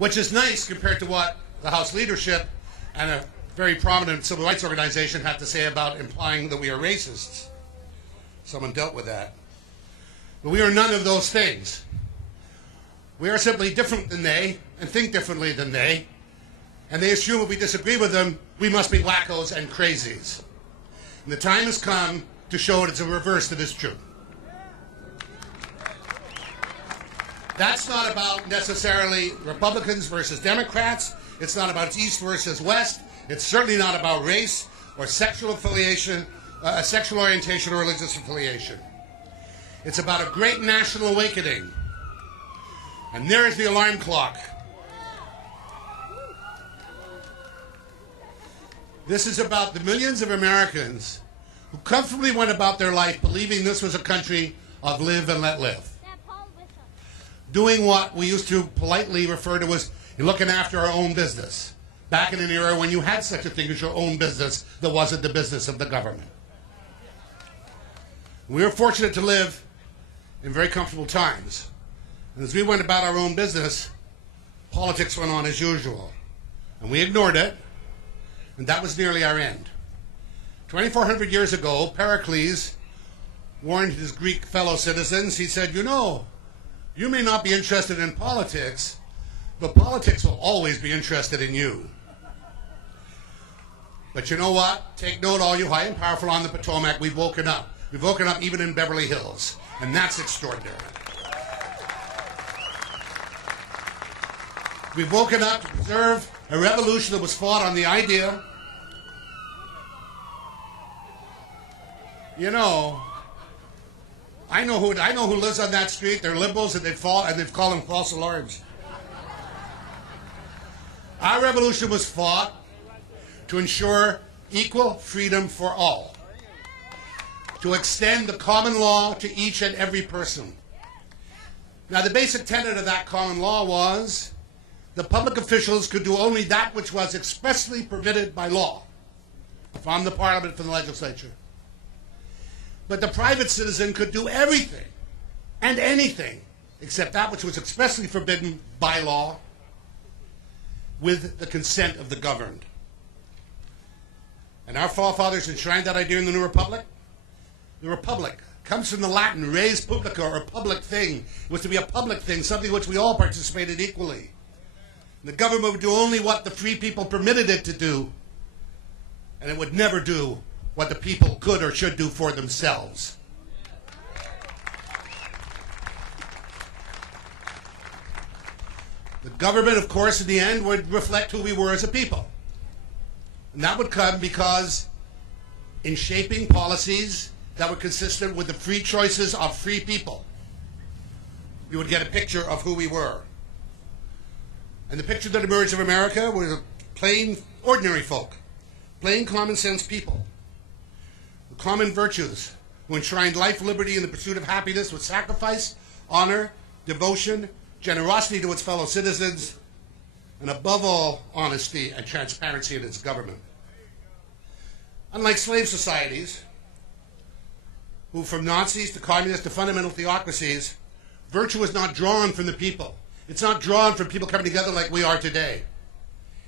which is nice compared to what the House leadership and a very prominent civil rights organization had to say about implying that we are racists. Someone dealt with that. But we are none of those things. We are simply different than they and think differently than they. And they assume if we disagree with them, we must be wackos and crazies. And the time has come to show it it's a reverse that is true. That's not about necessarily Republicans versus Democrats. It's not about East versus West. It's certainly not about race or sexual affiliation, sexual orientation or religious affiliation. It's about a great national awakening. And there is the alarm clock. This is about the millions of Americans who comfortably went about their life believing this was a country of live and let live. Doing what we used to politely refer to as looking after our own business. Back in an era when you had such a thing as your own business that wasn't the business of the government. We were fortunate to live in very comfortable times. And as we went about our own business, politics went on as usual. And we ignored it, and that was nearly our end. 2,400 years ago, Pericles warned his Greek fellow citizens. He said, you know, you may not be interested in politics, but politics will always be interested in you. But you know what? Take note, all you high and powerful on the Potomac, we've woken up. We've woken up even in Beverly Hills, and that's extraordinary. We've woken up to preserve a revolution that was fought on the idea, you know, I know who lives on that street. They're liberals, and they've called them false alarms. Our revolution was fought to ensure equal freedom for all, to extend the common law to each and every person. Now, the basic tenet of that common law was the public officials could do only that which was expressly permitted by law from the Parliament, from the legislature. But the private citizen could do everything and anything except that which was expressly forbidden by law with the consent of the governed. And our forefathers enshrined that idea in the New Republic. The Republic comes from the Latin res publica, or public thing. It was to be a public thing, something which we all participated equally. And the government would do only what the free people permitted it to do, and it would never do what the people could or should do for themselves. The government, of course, in the end, would reflect who we were as a people. And that would come because in shaping policies that were consistent with the free choices of free people, you would get a picture of who we were. And the picture that emerged of America was plain, ordinary folk, plain common sense people, with common virtues, who enshrined life, liberty, and the pursuit of happiness with sacrifice, honor, devotion, generosity to its fellow citizens, and above all, honesty and transparency in its government. Unlike slave societies, who from Nazis to communists to fundamental theocracies, virtue is not drawn from the people. It's not drawn from people coming together like we are today.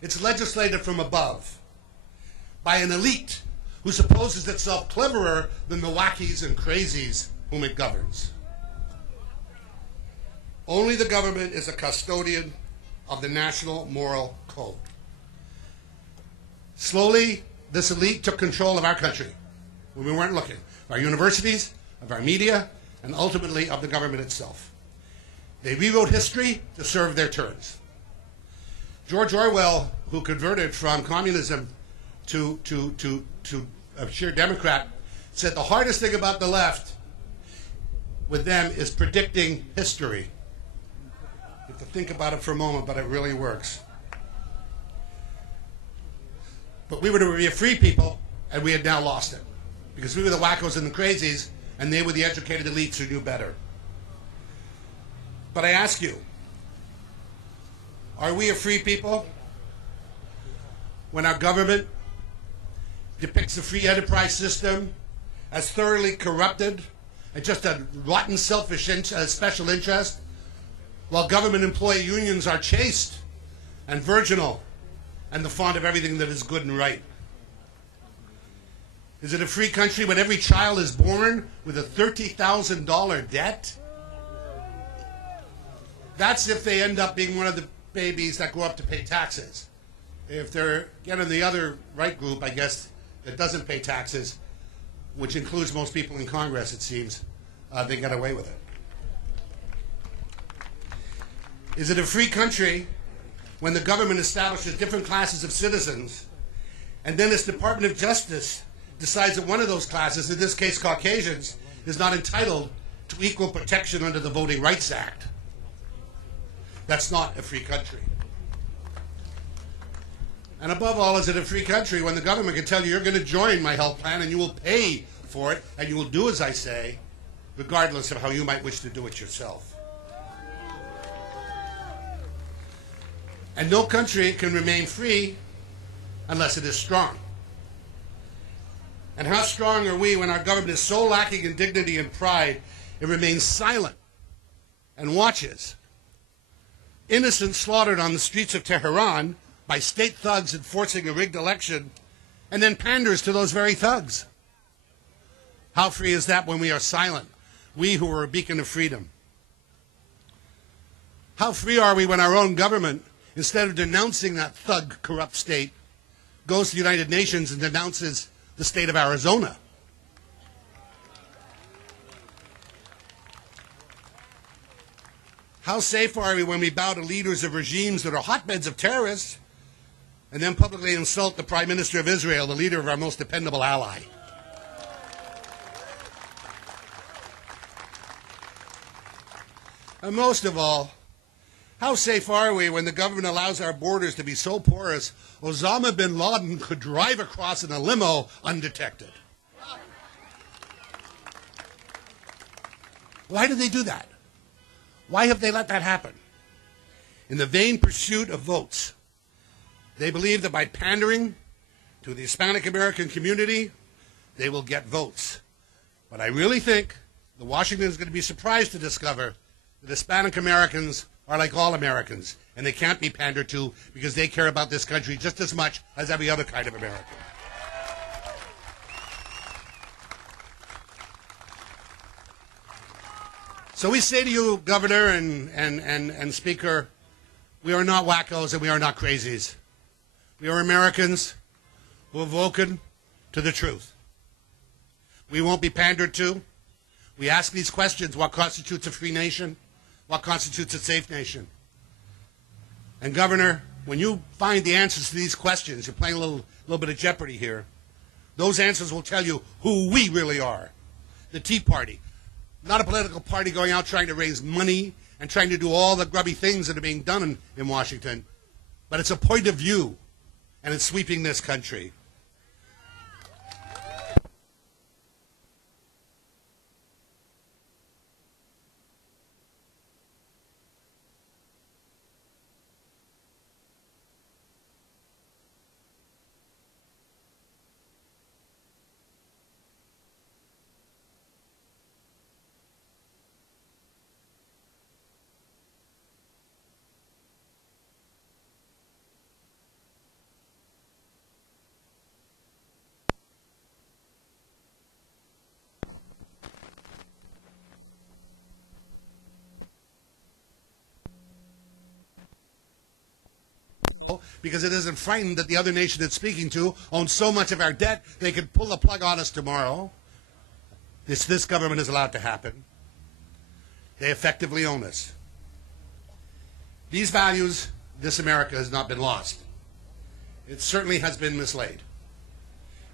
It's legislated from above by an elite who supposes itself cleverer than the wackies and crazies whom it governs. Only the government is a custodian of the national moral code. Slowly, this elite took control of our country when we weren't looking, of our universities, of our media, and ultimately of the government itself. They rewrote history to serve their turns. George Orwell, who converted from communism to a sheer Democrat, said the hardest thing about the left with them is predicting history. You have to think about it for a moment, but it really works. But we were to be a free people, and we had now lost it. Because we were the wackos and the crazies, and they were the educated elites who knew better. But I ask you, are we a free people when our government depicts the free enterprise system as thoroughly corrupted and just a rotten selfish special interest, while government employee unions are chased and virginal and the font of everything that is good and right? Is it a free country when every child is born with a $30,000 debt? That's if they end up being one of the babies that grow up to pay taxes. If they're getting the other right group, I guess, that doesn't pay taxes, which includes most people in Congress, it seems, they get away with it. Is it a free country when the government establishes different classes of citizens, and then its Department of Justice decides that one of those classes, in this case Caucasians, is not entitled to equal protection under the Voting Rights Act? That's not a free country. And above all, is it a free country when the government can tell you, you're going to join my health plan and you will pay for it and you will do as I say, regardless of how you might wish to do it yourself? And no country can remain free unless it is strong. And how strong are we when our government is so lacking in dignity and pride, it remains silent and watches innocents slaughtered on the streets of Tehran by state thugs enforcing a rigged election, and then panders to those very thugs? How free is that when we are silent, we who are a beacon of freedom? How free are we when our own government, instead of denouncing that thug, corrupt state, goes to the United Nations and denounces the state of Arizona? How safe are we when we bow to leaders of regimes that are hotbeds of terrorists and then publicly insult the Prime Minister of Israel, the leader of our most dependable ally? And most of all, how safe are we when the government allows our borders to be so porous Osama bin Laden could drive across in a limo undetected? Why do they do that? Why have they let that happen? In the vain pursuit of votes. They believe that by pandering to the Hispanic American community, they will get votes. But I really think that Washington is going to be surprised to discover that Hispanic Americans are like all Americans, and they can't be pandered to because they care about this country just as much as every other kind of American. So we say to you, Governor and Speaker, we are not wackos and we are not crazies. We are Americans who have woken to the truth. We won't be pandered to. We ask these questions: what constitutes a free nation? What constitutes a safe nation? And Governor, when you find the answers to these questions, you're playing a little bit of Jeopardy here. Those answers will tell you who we really are. The Tea Party. Not a political party going out trying to raise money and trying to do all the grubby things that are being done in Washington. But it's a point of view, and it's sweeping this country. Because it isn't frightened that the other nation it's speaking to owns so much of our debt they could pull the plug on us tomorrow. This government is allowed to happen. They effectively own us. These values, this America has not been lost. It certainly has been mislaid.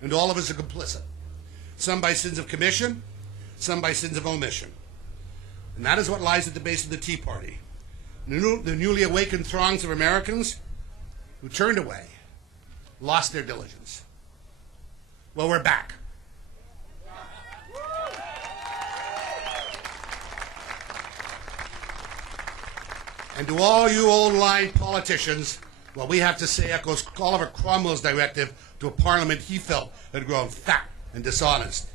And all of us are complicit. Some by sins of commission, some by sins of omission. And that is what lies at the base of the Tea Party. The newly awakened throngs of Americans who turned away, lost their diligence. Well, we're back. And to all you old-line politicians, what we have to say echoes Oliver Cromwell's directive to a parliament he felt had grown fat and dishonest.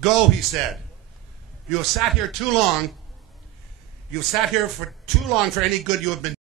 Go, he said. You have sat here too long. You've sat here for too long for any good you have been